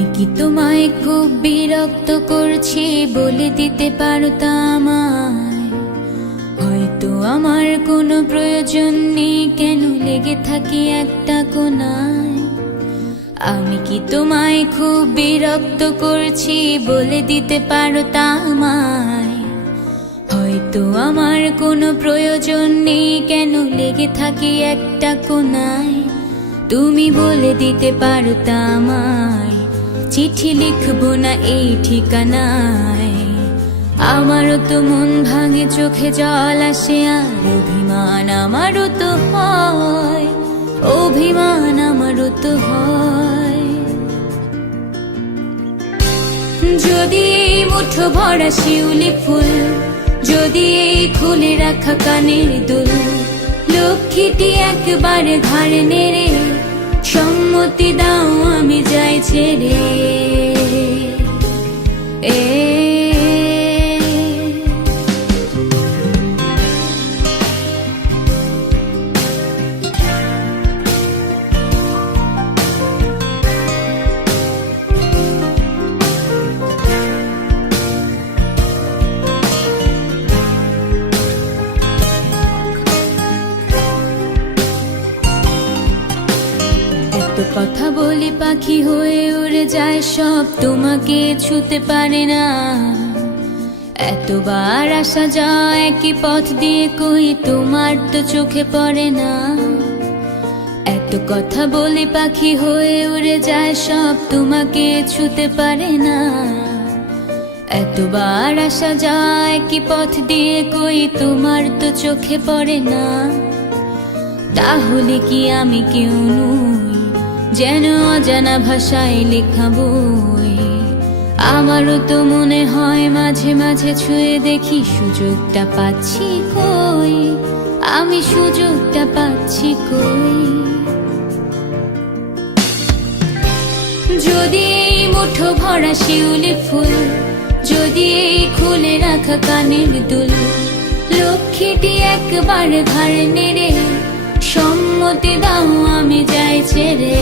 আমি কি তোমায় খুব বিরক্ত করছি বলে দিতে পারতা আমায়? হয়তো আমার কোনো প্রয়োজন নেই, কেন লেগে থাকি একটা কোনায়। আমি কি তোমায় খুব বিরক্ত করছি বলে দিতে পারতা আমায়? হয়তো আমার কোনো প্রয়োজন নেই, কেন লেগে থাকি একটা কোনায়। তুমি বলে দিতে পারতা আমায়, চিঠি লিখবো না এই ঠিকানায়। আমারও তো মন ভাঙে, চোখে জল আসে, আর অভিমান আমারও তো হয়, অভিমান আমারও তো হয়। যদি এই মুঠো ভরা শিউলি ফুল, যদি এই খুলে রাখা কানের দুল, লক্ষ্মীটি একবারে ঘাড়ে নেড়ে সম্মতি দাও আমি যাই ছেড়ে। কথা বলি পাখি হয়ে উড়ে যায় সব, তোমাকে ছুতে পারে না। এতবার আসা যায় একই পথ দিয়ে, কই তোমার তো চোখে পড়ে না। এত কথা বলি পাখি হয়ে উড়ে যায় সব, তোমাকে ছুতে পারে না। এতবার আসা যায় একই পথ দিয়ে, কই তোমার তো চোখে পড়ে না। তাহলে কি আমি কেউ নই, যেন অজানা ভাষায় লেখা বই? আমারও তো মনে হয় মাঝে মাঝে ছুঁয়ে দেখি, সুযোগটা পাচ্ছি কই, আমি সুযোগটা পাচ্ছি কই। যদি এই মুঠো ভরা শিউলি ফুল, যদি এই খুলে রাখা কানের দুল, লক্ষ্মীটি একবার ঘাড় নেড়ে সম্মতি দাও আমি যাই ছেড়ে।